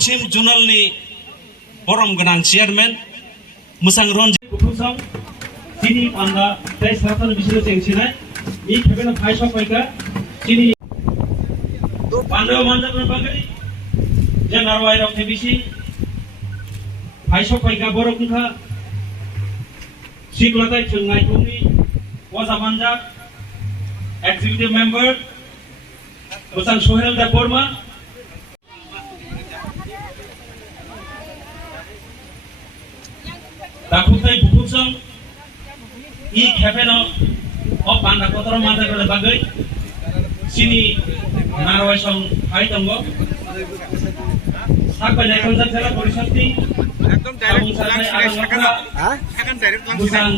पश्चिम जुनालनि बरम गोनां चेयारमेन मोसां रनजित बुथुमसां सिनि पान्दा दै साथान बिसोर जेंसिनाय इ खेबेना फाइसा फाइका सिनि पान्दा मानजाबन बागै जेनारवाय रावथे बिसि फाइसा फाइका बरकुंखा सिगलाथाय थोंनाय थंनि वजा मानजा एक्जिक्यूटिव मेंबर मोसां सोहेल दा बर्मा दाखुथाय बुथुमसां इ खेबेना अ पान्दा कतर मानजाबन बागै सिनि नारवायसं फाइ दंगो साकबाय नायखंजा जिल्ला परिषदनि एकदम डाइरेक्ट मोजां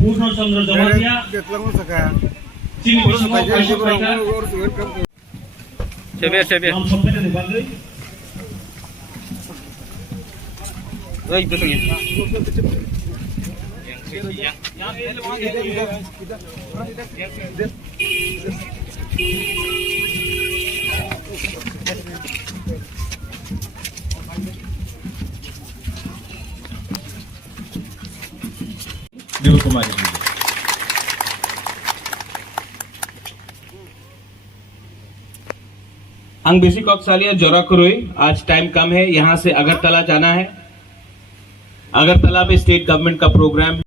पूर्ण चंद्र जमातिया सिनि बिसङाव फाइसा फाइका सेबे नाम सम्पेदनि बागै ओइ बेसङि कुमारी अंग बेसिक ऑक्सालिया जोरा करोई आज टाइम कम है यहाँ से अगरतला जाना है अगरतला में स्टेट गवर्नमेंट का programme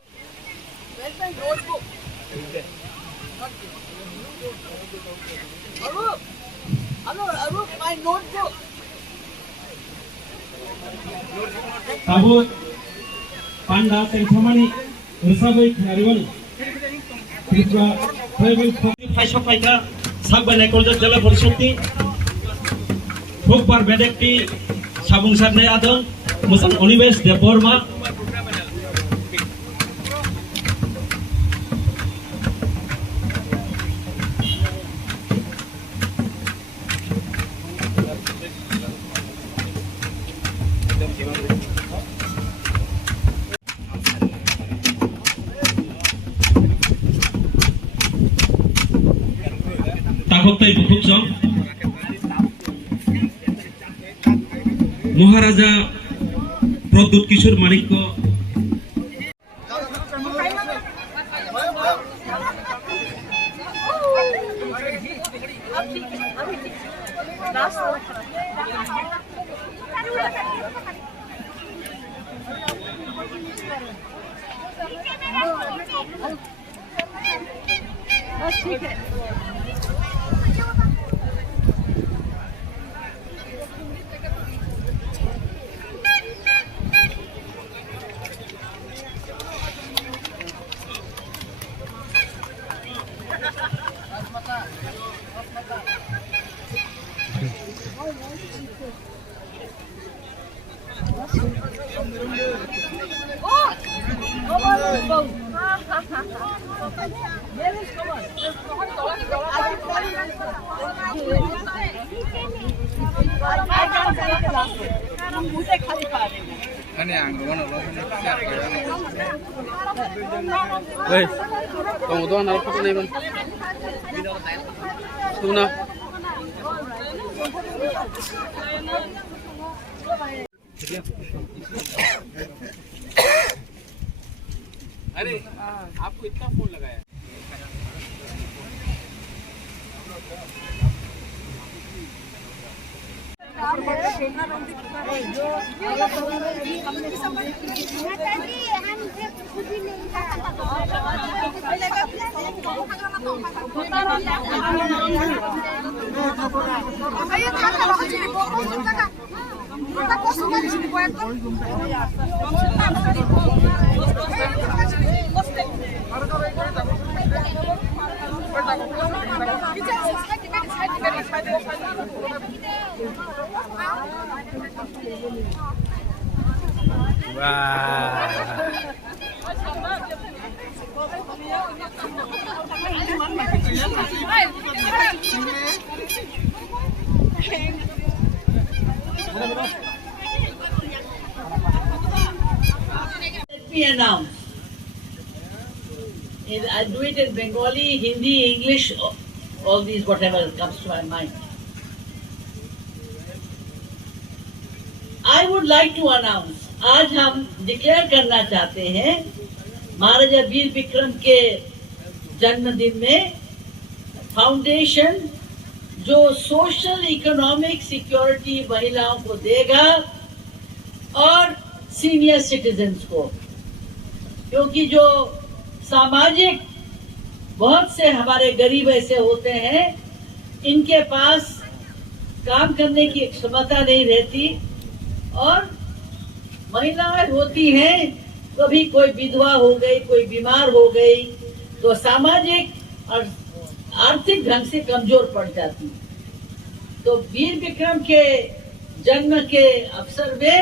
Tahu panda tengsamani bersabai khariwan Tripura tribal faisa faika sagbana kolja jala परिषदनि थोकबार बेदेकनि साबुंसारनाय आदों मोजां अनिबेश देबबर्मा ताकतै बुथुमसां महाराजा प्रद्युत किशोर माणिक्य ठीक है kamu doang naruh foto nih bang, tuna. अरे आपको इतना फोन लगाया Let me announce. I do it in Bengali, Hindi, English, all these, whatever comes to my mind. I would like to announce, आज हम declare करना चाहते हैं महाराजा वीर विक्रम के जन्मदिन में फाउंडेशन जो सोशल इकोनॉमिक सिक्योरिटी महिलाओं को देगा और सीनियर सिटीजन्स को, क्योंकि जो सामाजिक बहुत से हमारे गरीब ऐसे होते हैं इनके पास काम करने की क्षमता नहीं रहती और महिलाएं होती हैं, कभी कोई विधवा हो गई, कोई बीमार हो गई तो सामाजिक और आर्थिक ढंग से कमजोर पड़ जाती। तो वीर विक्रम के जन्म के अवसर में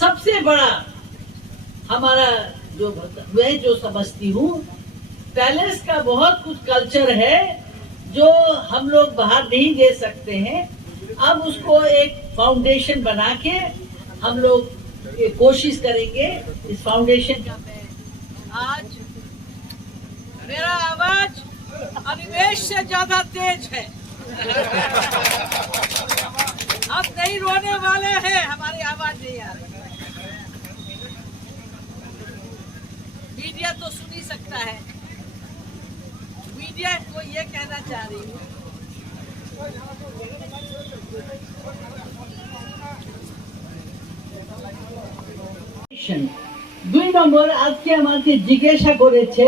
सबसे बड़ा हमारा जो मैं जो समझती हूँ, पैलेस का बहुत कुछ कल्चर है जो हम लोग बाहर नहीं दे सकते हैं। अब उसको एक फाउंडेशन बना के हम लोग कोशिश करेंगे इस फाउंडेशन का। आज मेरा आवाज अनिमेष से ज्यादा तेज है। अब नहीं रोने वाले हैं, हमारी आवाज नहीं आ रही। मीडिया तो सुन ही सकता है। मीडिया को ये कहना चाह रही हूँ, দুই নম্বর আজকে আমাকে জিজ্ঞাসা করেছে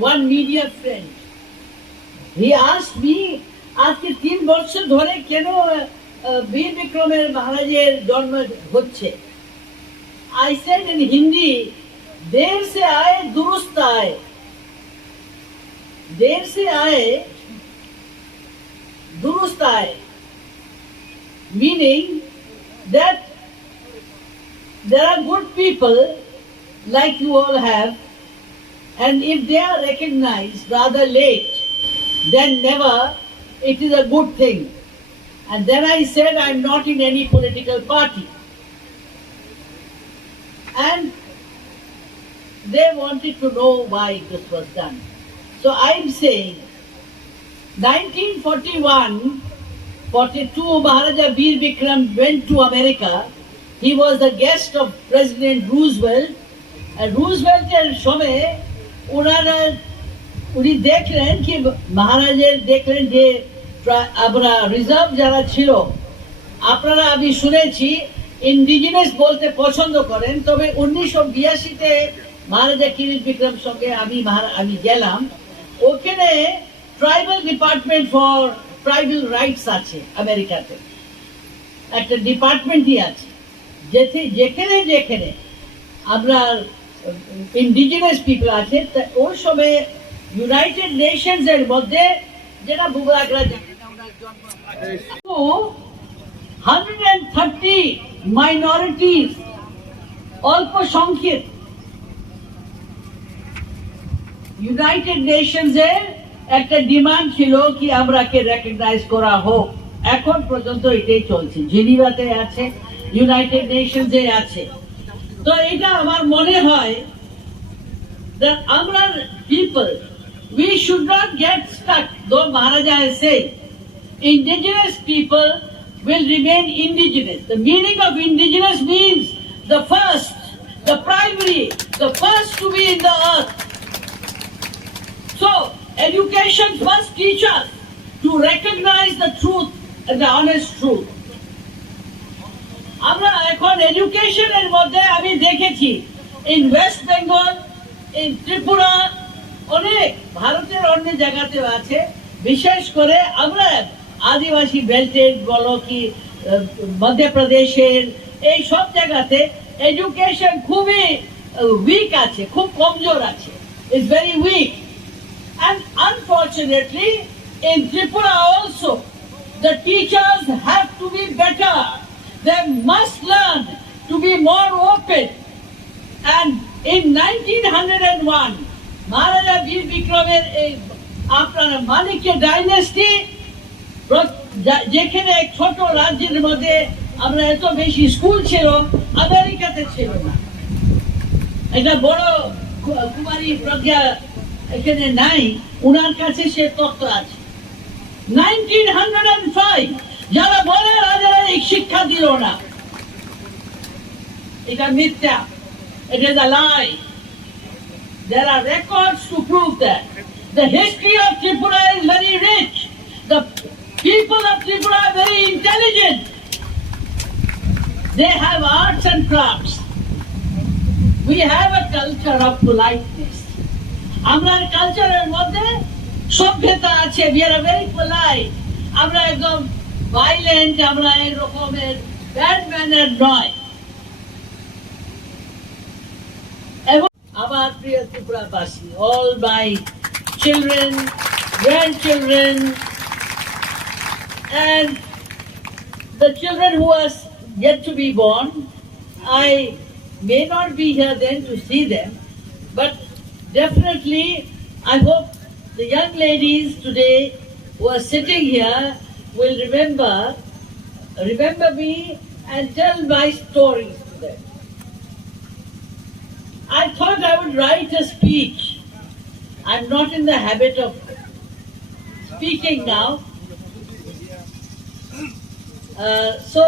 one media friend, he asked me আজকে 3 বছর ধরে কেন वीर विक्रमेर महाराजेर जन्म होच्छे। आई सेड इन हिंदी, देर से आए दुरुस्त आए, देर से आए दुरुस्त आए, meaning that there are good people like you all have, and if they are recognized rather late then never, it is a good thing. And then I said I am not in any political party, and they wanted to know why this was done. So I am saying 1941-42 Maharaja Veer Vikram went to America. He was the guest of President Roosevelt, and Roosevelt সময় ওনারা উনি দেখলেন কি মহারাজের দেখলেন যে আমরা reserve যারা ছিল, আপনারা আমি শুনেছি ইন্ডিজিনাস বলতে পছন্দ করেন, তবে 1982-তে মহারাজা কিরিট বিক্রম সঙ্গে আমি গেলাম, ওখানে tribal department for tribal rights আছে আমেরিকাতে, একটা ডিপার্টমেন্টই আছে যেখানে যেখানে আমরা ইন্ডিজিনাস পিপল আছে। ওই সময় ইউনাইটেড নেশনস এর মধ্যে যেটা বুবলাগরা 130 মাইনরিটিস অল্প সংখ্যক ইউনাইটেড নেশনস এর একটা ডিমান্ড ছিল কি আমরাকে রেকগনাইজ করা হোক। এখন পর্যন্ত এটাই চলছে, জেনিভাতে আছে, ইউনাইটেড নেশনস এ আছে। তো এটা আমার মনে হয় that আমরা people, we should not get stuck, though Maharaja has said indigenous people will remain indigenous. The meaning of indigenous means the first, the primary, the first to be in the earth. So education must teach us to recognize the truth and the honest truth. আমরা এখন এডুকেশনের মধ্যে আমি দেখেছি in West Bengal, in Tripura, অনেক ভারতের অন্য জায়গাতেও আছে, বিশেষ করে আমরা আদিবাসী বেল্টের বলো কি মধ্যপ্রদেশের এই সব জায়গাতে এডুকেশন খুবই উইক আছে, খুব কমজোর আছে, is very weak. And unfortunately in Tripura also the teachers have to be better. They must learn to be more open. And in 1901 Maharaja Veer Vikramer আপনার মানিক্য ডাইনেস্টি, যেখানে এক ছোট রাজ্যের মধ্যে আমরা এত বেশি স্কুল ছিল, আমেরিকাতে ছিল না। এটা বড় কুমারী প্রজ্ঞা এখানে নাই, উনার কাছে সে তত্ত্ব আছে। 1905 যারা বলে রাজারা বৈজ্ঞানিক শিক্ষা দিল না, এটা মিথ্যা, it is a lie. There are records to prove that. The history of Tripura is very rich. The people of Tripura are very intelligent. They have arts and crafts. We have a culture of politeness. Amrar culture er moddhe সভ্যতা আছে, we are very polite. আমরা একদম violent, আমরা এই রকমের bad manner নয়। এবং আমার প্রিয় ত্রিপুরাবাসী, all my children, grandchildren, and the children who are yet to be born, I may not be here then to see them, but definitely I hope the young ladies today who are sitting here will remember me and tell my stories to them. I thought I would write a speech. I'm not in the habit of speaking now. So